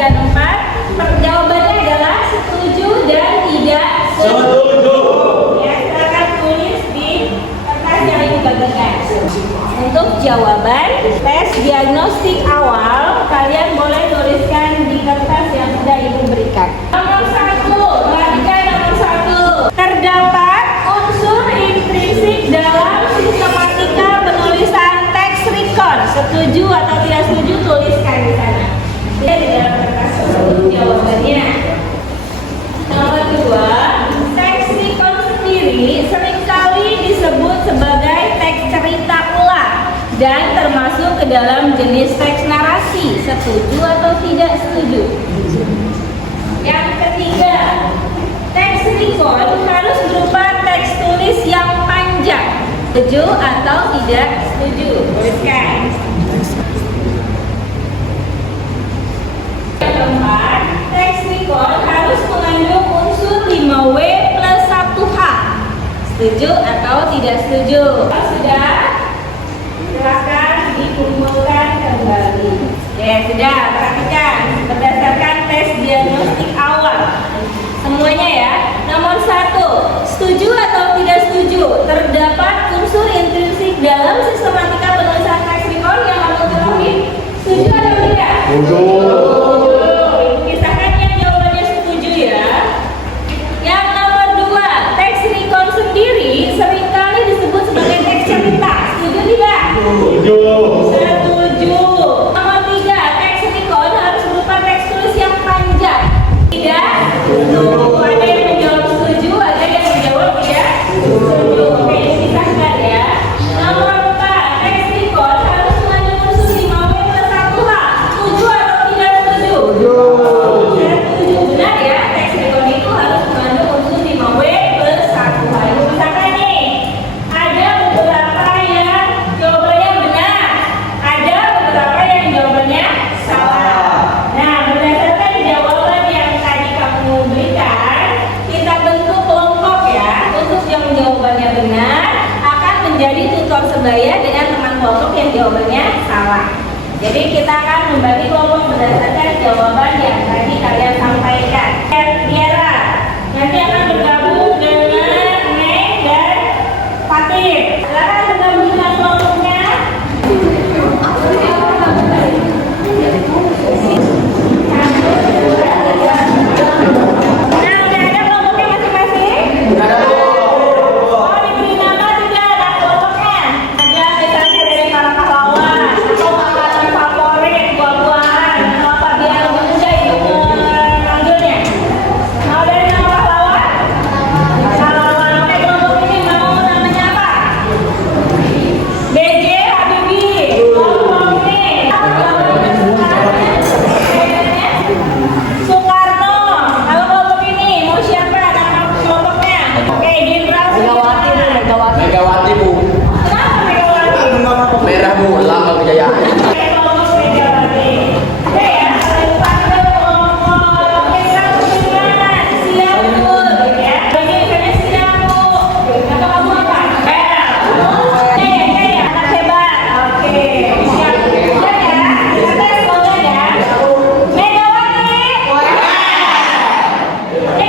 dan 4. Jawabannya adalah setuju dan tidak setuju. Ya, silakan tulis di kertas yang ibu bagikan. Untuk jawaban tes diagnostik awal, kalian boleh tuliskan di kertas yang sudah ibu berikan. Nomor 1, perhatikan nomor 1. Terdapat unsur intrinsik dalam sistematika penulisan teks recon. Setuju atau tidak setuju, tuliskan di sana. Tidak di dalam kertas tersebut jawabannya. Nomor 2, teks recon sendiri seringkali disebut sebagai teks cerita ulang dan termasuk ke dalam jenis teks narasi. Setuju atau tidak setuju? Yang ketiga, teks recon harus berupa teks tulis yang panjang. Setuju atau tidak setuju? Tuliskan. Yang keempat, teks recon harus mengandung unsur 5W plus 1H. Setuju atau tidak setuju? Kalau sudah, silakan dikumpulkan kembali. Ya sudah, perhatikan berdasarkan tes diagnostik awal. Semuanya ya. Nomor 1, setuju atau tidak setuju? Terdapat unsur intrinsik dalam sistematika penulisan teks recon yang kamu ketahui. Setuju atau tidak? Setuju. Kisahkan yang jawabannya setuju ya. Yang nomor 2, teks recon sendiri seringkali disebut sebagai teks cerita. Setuju tidak? Setuju. Setuju. Nomor 3, teks recon harus berupa teks tulis yang panjang. Tidak? Setuju. Ada yang menjawab setuju, ada yang menjawab tidak setuju. Oke, disahkan ya. Nomor 4, teks recon harus mengandung unsur 5W plus 1H. Setuju atau tidak setuju? Setuju. Setuju, benar ya. Teks recon itu harus mengandung unsur 5W plus 1H. Ibu misalkan nih, ada beberapa yang jawabannya benar, ada beberapa yang jawabannya salah. Nah, berdasarkan jawaban yang tadi kamu berikan, kita bentuk kelompok ya. Untuk yang jawabannya benar akan menjadi tutor sebaya dengan teman kelompok yang jawabannya salah. Jadi kita akan membagi kelompok berdasarkan jawaban yang tadi kalian sampaikan. Tiara nanti akan bergabung dengan Neng dan Fatih. Silakan bergabung dengan kelompoknya. Nah, udah ada kelompoknya masing-masing? Oh, diberi nama tidak ada kelompoknya? Ada misalnya dari para pahlawan atau makanan favorit, buah-buahan atau apa, biar lebih mudah ibu memanggilnya. Mau dari nama pahlawan? Pahlawan. Oke, kelompok ini mau namanya apa? BJ Habibie. Kelompok ini Soekarno. Kalau kelompok ini mau siapa nama kelompoknya? Oke, Jenderal Megawati Bu. Kenapa Megawati? Merah Bu, lambang kejayaan. Oke, kelompok Megawati. Oke ya, panggil kelompok Islam Sudirman. Siap Bu, gitu ya. Bagiannya siap Bu. Nama kamu apa? Bel. Oke ya, anak hebat. Oke, siap. Siap ya. Kita tes slogan ya. Megawati.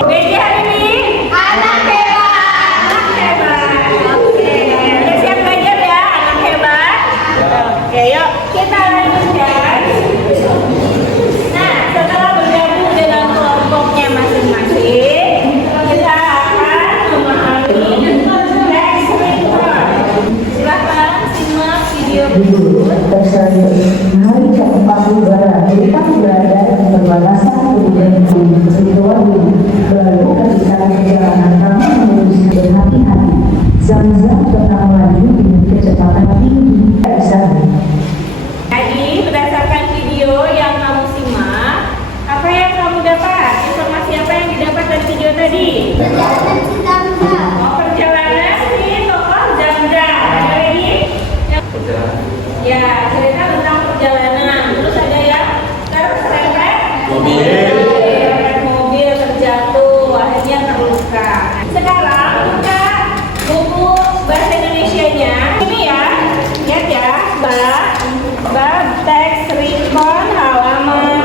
BJ Habibie. Anak hebat. Anak hebat. Oke, udah siap belajar ya, anak hebat. Oke, yuk kita lanjutkan. Nah, setelah bergabung dengan kelompoknya masing-masing, kita akan memahami teks recon. Silakan simak video berikut. Hari keempat lebaran kita berada di perbatasan kemudian situasi baru ketika perjalanan kami menulis berhati-hati. Zam-zam tetap laju dengan kecepatan tinggi. Jadi, berdasarkan video yang kamu simak, apa yang kamu dapat? Informasi apa yang didapat dari video tadi? Oh, perjalanan si tokoh Zamza. Ada lagi? Ya, cerita tentang perjalanan. Terus ada ya? Terserempet mobil terjatuh, akhirnya terluka. Sekarang buka buku bahasa Indonesianya. Ini ya, lihat ya, bab teks recon halaman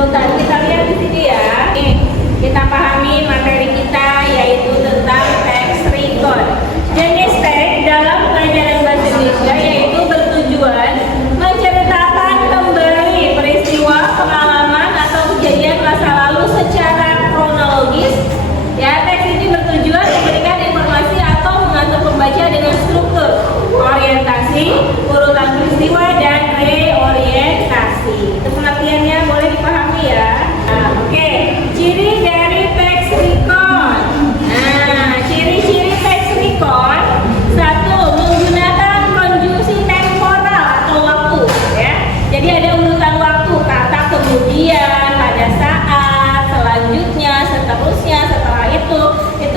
berurutan. Kita lihat di sini ya. Nih, kita pahami materi kita yaitu tentang teks recon. Jenis teks dalam pelajaran bahasa Indonesia yaitu bertujuan menceritakan kembali peristiwa, pengalaman atau kejadian masa lalu secara kronologis. Ya, teks ini bertujuan memberikan informasi atau mengatur pembaca dengan struktur, orientasi, urutan peristiwa, dan reorientasi. Itu pengertiannya boleh dipahami ya. Nah, oke. Ciri dari teks recon. Nah, ciri-ciri teks recon. Satu, menggunakan konjungsi temporal atau waktu. Ya. Jadi ada urutan waktu, kata kemudian, pada saat, selanjutnya, seterusnya, setelah itu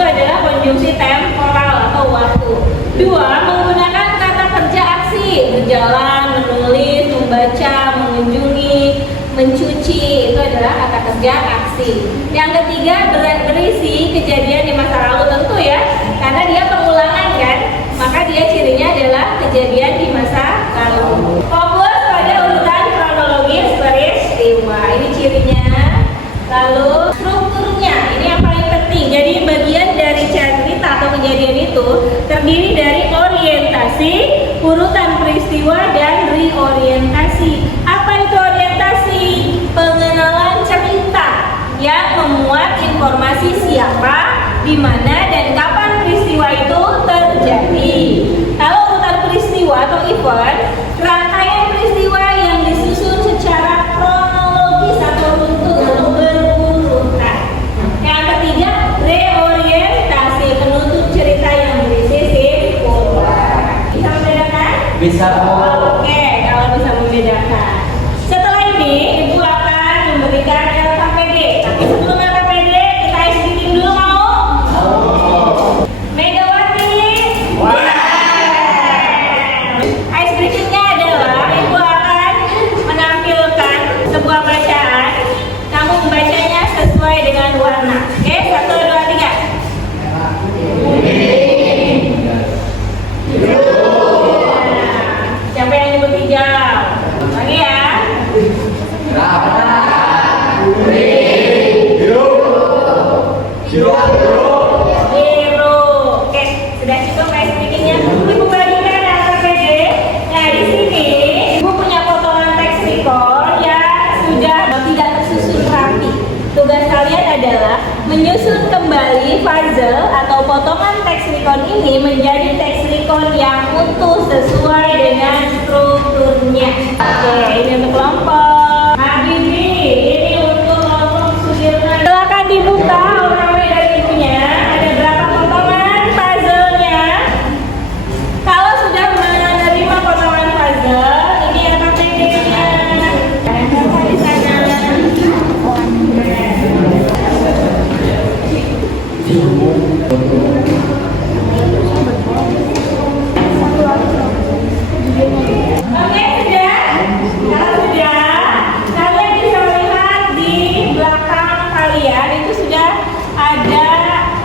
adalah konjungsi temporal atau waktu. Dua, menggunakan kata kerja aksi, berjalan, menulis, membaca, mengunjungi, mencuci, itu adalah kata kerja aksi. Yang ketiga, berisi kejadian di masa lalu, tentu ya, karena dia pengulangan kan, maka dia cirinya adalah kejadian di masa lalu. Fokus pada urutan kronologis peristiwa, ini cirinya. Lalu strukturnya, ini yang paling penting. Jadi bagian dari cerita atau kejadian itu terdiri dari orientasi, urutan peristiwa, dan reorientasi. Apa itu orientasi? Pengenalan cerita yang memuat informasi siapa, di mana, dan kapan peristiwa itu terjadi. Kalau urutan peristiwa atau event, rangkaian peristiwa yang disusun secara kronologis atau runtun atau berurutan. Yang ketiga, reorientasi, penutup cerita yang berisi kesimpulan. Bisa membedakan? Bisa. Oke, kalau bisa membedakan. Setelah ini, Ibu akan memberikan LKPD. Tapi sebelum LKPD, kita isi titik dulu, mau? Megawati. Ice berikutnya adalah Ibu akan menampilkan sebuah bacaan. Kamu membacanya sesuai dengan warna. Oke, 1, 2, 3. Siapa yang nyebut hijau? Lagi ya. Biru. Oke, sudah cukup ice breakingnya. Ibu bagikan LKPD. Nah, di sini Ibu punya potongan teks recon yang sudah tidak tersusun rapi. Tugas kalian adalah menyusun kembali puzzle atau potongan teks recon ini menjadi teks recon yang utuh sesuai dengan strukturnya. Oke, ini untuk kelompok Habibi, ini untuk kelompok Sudirman. Silakan dibuka OKW dari ibunya. Ada berapa potongan puzzle-nya? Kalau sudah menerima potongan puzzle, ini LKPD-nya. Ada di sana. Oke, sudah? Kalau sudah, kalian bisa melihat di belakang kalian itu sudah ada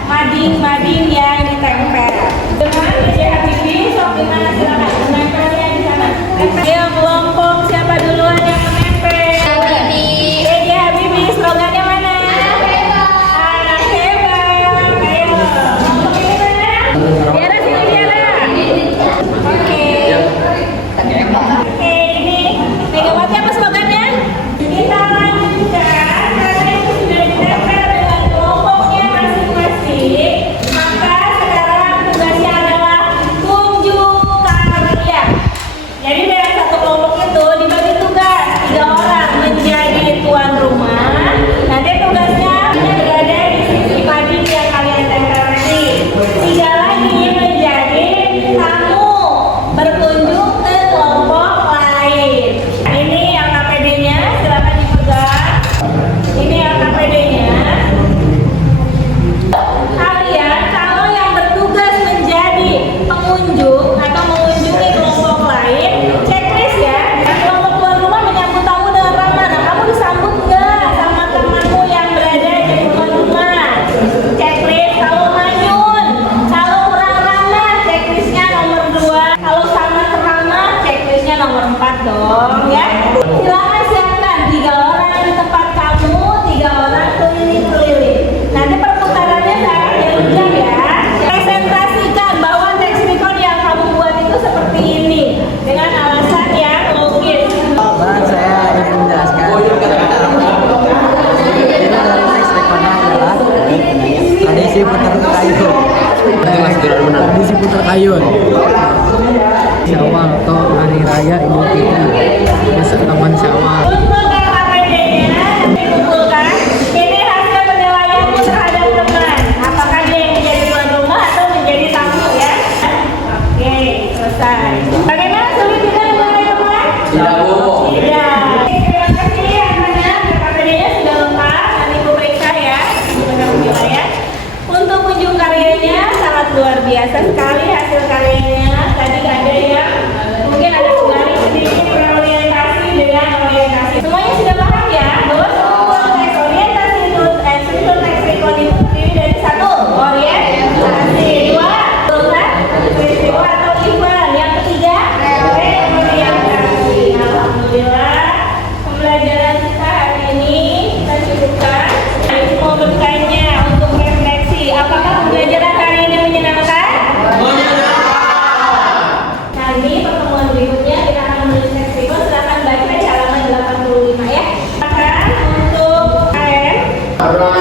mading-mading yang ditempel. Dengan BJ Habibie, sok dimana silakan menempelnya di sana. Ayo kelompok siapa duluan yang menempel? Habibie. BJ Habibie, slogannya mana? Anak hebat. Ayo. Kelompok ini mana? Biara sini Biara. Oke. Oke, ini Megawati apa slogannya? Kita lanjutkan karena itu sudah ditempel dengan kelompoknya masing-masing. Maka sekarang tugasnya tradisi putar kayu. Tradisi putar kayu. Syawal atau hari raya Idul Fitri. Besok 8 Syawal. Untuk KKPD-nya dikumpulkan. Ini hasil penilaianmu terhadap teman. Apakah dia yang menjadi tuan rumah atau menjadi tamu ya? Oke, selesai. Bagaimana sulit kita menilai teman? Tidak, Bu. Tidak. Terima kasih ya karena KKPD-nya sudah lengkap. Nanti Bu periksa ya. Benar penilaian. Untuk kunjung karyanya sangat luar biasa sekali hasil karyanya. Tadi ada yang mungkin ada sekali sedikit berorientasi dengan orientasi. Semuanya sudah paham ya bahwa sebuah teks orientasi itu teks rekon itu terdiri dari satu orientasi, dua perubahan peristiwa atau event, yang ketiga reorientasi. Alhamdulillah pembelajaran kita hari ini kita cukupkan. Mau bertanya untuk refleksi, apakah pembelajaran hari ini menyenangkan? Nanti pertemuan berikutnya kita akan menulis teks rekon. Silakan baca di halaman 85 ya. Silakan untuk KM. Abang